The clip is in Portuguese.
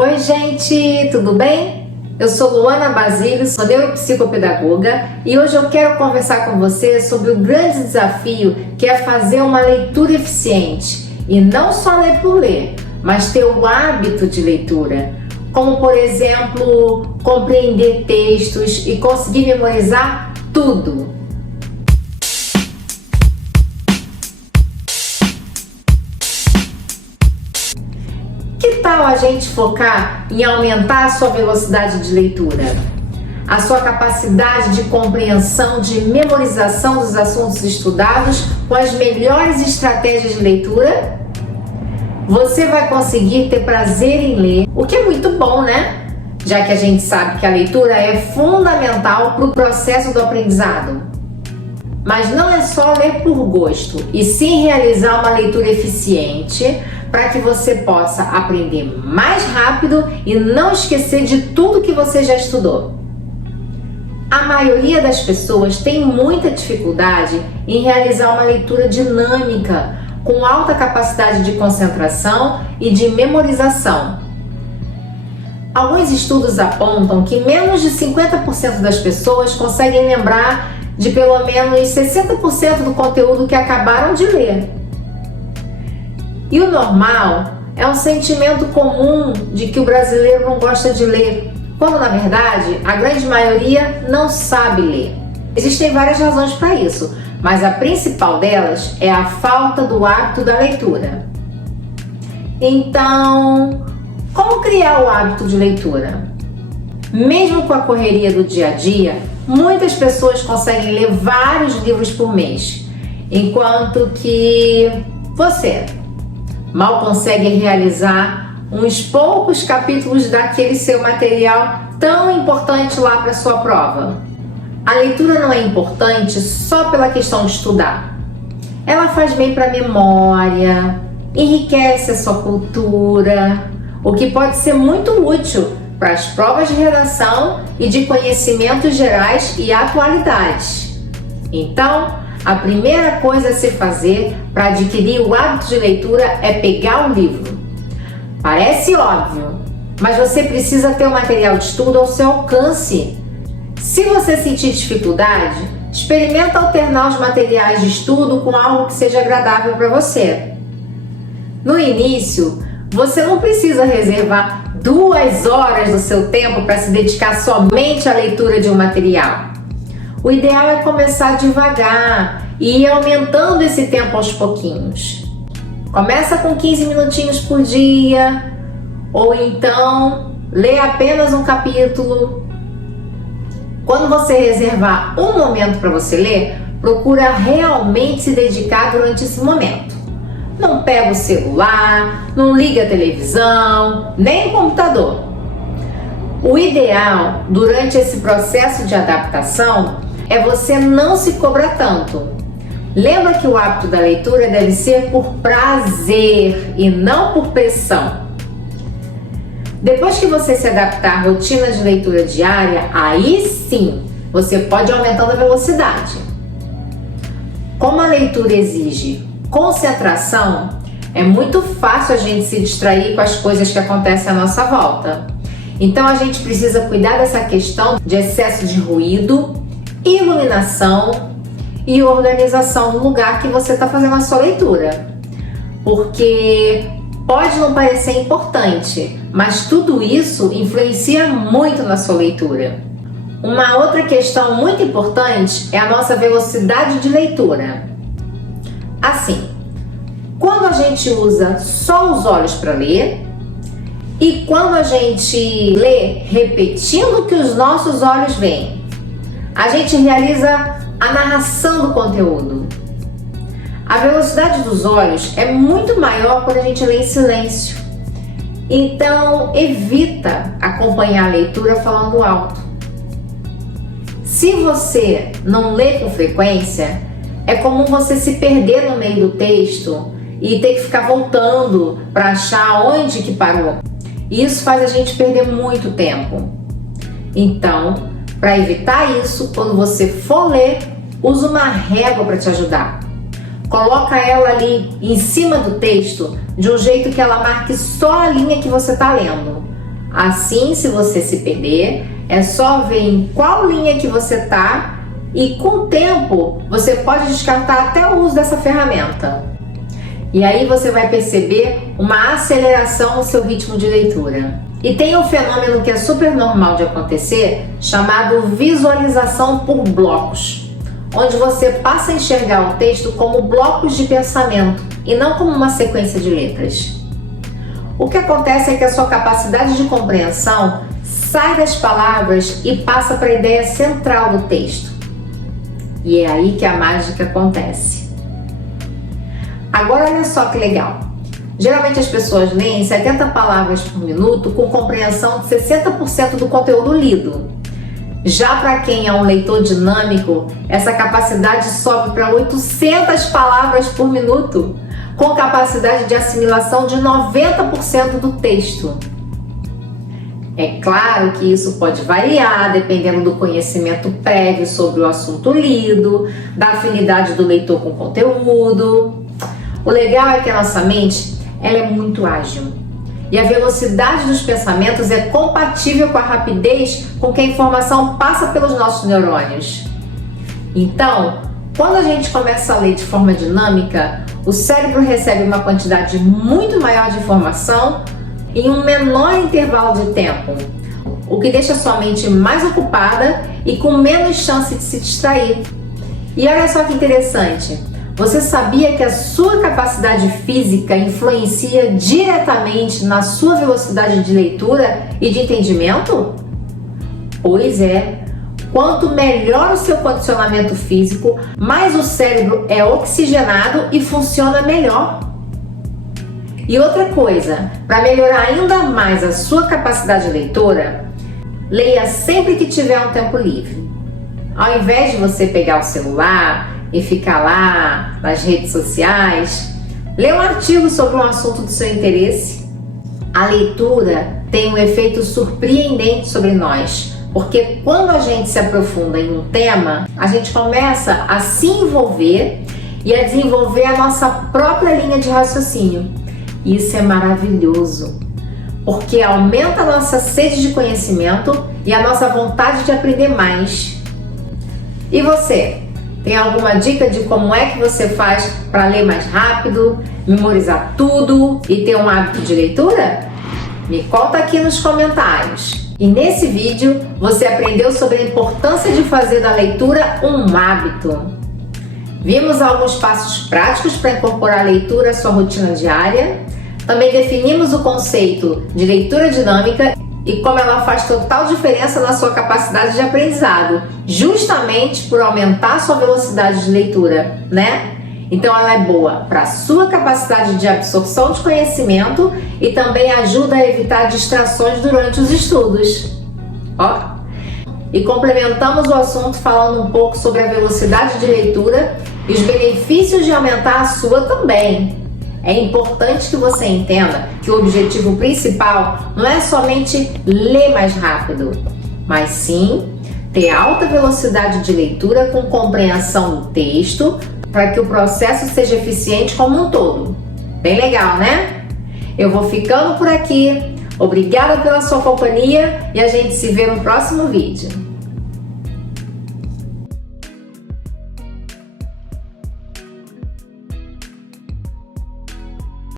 Oi gente, tudo bem? Eu sou Luana Basílio, sou neuropsicopedagoga e hoje eu quero conversar com você sobre o grande desafio que é fazer uma leitura eficiente e não só ler por ler, mas ter o hábito de leitura, como por exemplo, compreender textos e conseguir memorizar tudo. Que tal a gente focar em aumentar a sua velocidade de leitura? A sua capacidade de compreensão, de memorização dos assuntos estudados com as melhores estratégias de leitura? Você vai conseguir ter prazer em ler, o que é muito bom, né? Já que a gente sabe que a leitura é fundamental para o processo do aprendizado. Mas não é só ler por gosto, e sim realizar uma leitura eficiente para que você possa aprender mais rápido e não esquecer de tudo que você já estudou. A maioria das pessoas tem muita dificuldade em realizar uma leitura dinâmica, com alta capacidade de concentração e de memorização. Alguns estudos apontam que menos de 50% das pessoas conseguem lembrar de pelo menos 60% do conteúdo que acabaram de ler. E o normal é um sentimento comum de que o brasileiro não gosta de ler, quando na verdade a grande maioria não sabe ler. Existem várias razões para isso, mas a principal delas é a falta do hábito da leitura. Então, como criar o hábito de leitura? Mesmo com a correria do dia a dia, muitas pessoas conseguem ler vários livros por mês, enquanto que você mal consegue realizar uns poucos capítulos daquele seu material tão importante lá para sua prova. A leitura não é importante só pela questão de estudar. Ela faz bem para a memória, enriquece a sua cultura, o que pode ser muito útil para as provas de redação e de conhecimentos gerais e atualidades. Então, a primeira coisa a se fazer para adquirir o hábito de leitura é pegar o livro. Parece óbvio, mas você precisa ter o material de estudo ao seu alcance. Se você sentir dificuldade, experimenta alternar os materiais de estudo com algo que seja agradável para você. No início, você não precisa reservar 2 horas do seu tempo para se dedicar somente à leitura de um material. O ideal é começar devagar e ir aumentando esse tempo aos pouquinhos. Começa com 15 minutinhos por dia, ou então lê apenas um capítulo. Quando você reservar um momento para você ler, procura realmente se dedicar durante esse momento. Não pega o celular, não liga a televisão, nem o computador. O ideal durante esse processo de adaptação é você não se cobrar tanto. Lembra que o hábito da leitura deve ser por prazer e não por pressão. Depois que você se adaptar à rotina de leitura diária, aí sim você pode ir aumentando a velocidade. Como a leitura exige concentração, é muito fácil a gente se distrair com as coisas que acontecem à nossa volta. Então a gente precisa cuidar dessa questão de excesso de ruído, iluminação e organização no lugar que você está fazendo a sua leitura. Porque pode não parecer importante, mas tudo isso influencia muito na sua leitura. Uma outra questão muito importante é a nossa velocidade de leitura. Assim, quando a gente usa só os olhos para ler e quando a gente lê repetindo o que os nossos olhos veem, a gente realiza a narração do conteúdo. A velocidade dos olhos é muito maior quando a gente lê em silêncio. Então, evita acompanhar a leitura falando alto. Se você não lê com frequência, é comum você se perder no meio do texto e ter que ficar voltando para achar onde que parou. E isso faz a gente perder muito tempo. Então, para evitar isso, quando você for ler, use uma régua para te ajudar. Coloca ela ali em cima do texto, de um jeito que ela marque só a linha que você está lendo. Assim, se você se perder, é só ver em qual linha que você está e com o tempo você pode descartar até o uso dessa ferramenta. E aí você vai perceber uma aceleração no seu ritmo de leitura. E tem um fenômeno que é super normal de acontecer, chamado visualização por blocos, onde você passa a enxergar o texto como blocos de pensamento e não como uma sequência de letras. O que acontece é que a sua capacidade de compreensão sai das palavras e passa para a ideia central do texto. E é aí que a mágica acontece. Agora olha só que legal. Geralmente as pessoas leem 70 palavras por minuto com compreensão de 60% do conteúdo lido. Já para quem é um leitor dinâmico, essa capacidade sobe para 800 palavras por minuto, com capacidade de assimilação de 90% do texto. É claro que isso pode variar dependendo do conhecimento prévio sobre o assunto lido, da afinidade do leitor com o conteúdo. O legal é que a nossa mente ela é muito ágil e a velocidade dos pensamentos é compatível com a rapidez com que a informação passa pelos nossos neurônios. Então, quando a gente começa a ler de forma dinâmica, o cérebro recebe uma quantidade muito maior de informação em um menor intervalo de tempo, o que deixa sua mente mais ocupada e com menos chance de se distrair. E olha só que interessante, você sabia que a sua capacidade física influencia diretamente na sua velocidade de leitura e de entendimento? Pois é. Quanto melhor o seu condicionamento físico, mais o cérebro é oxigenado e funciona melhor. E outra coisa, para melhorar ainda mais a sua capacidade leitora, leia sempre que tiver um tempo livre. Ao invés de você pegar o celular e ficar lá nas redes sociais, leia um artigo sobre um assunto do seu interesse. A leitura tem um efeito surpreendente sobre nós, porque quando a gente se aprofunda em um tema, a gente começa a se envolver e a desenvolver a nossa própria linha de raciocínio. Isso é maravilhoso, porque aumenta a nossa sede de conhecimento e a nossa vontade de aprender mais. E você? Tem alguma dica de como é que você faz para ler mais rápido, memorizar tudo e ter um hábito de leitura? Me conta aqui nos comentários. E nesse vídeo você aprendeu sobre a importância de fazer da leitura um hábito. Vimos alguns passos práticos para incorporar a leitura à sua rotina diária. Também definimos o conceito de leitura dinâmica e como ela faz total diferença na sua capacidade de aprendizado, justamente por aumentar a sua velocidade de leitura, né? Então ela é boa para a sua capacidade de absorção de conhecimento e também ajuda a evitar distrações durante os estudos. Ó. E complementamos o assunto falando um pouco sobre a velocidade de leitura e os benefícios de aumentar a sua também. É importante que você entenda que o objetivo principal não é somente ler mais rápido, mas sim ter alta velocidade de leitura com compreensão do texto para que o processo seja eficiente como um todo. Bem legal, né? Eu vou ficando por aqui. Obrigada pela sua companhia e a gente se vê no próximo vídeo.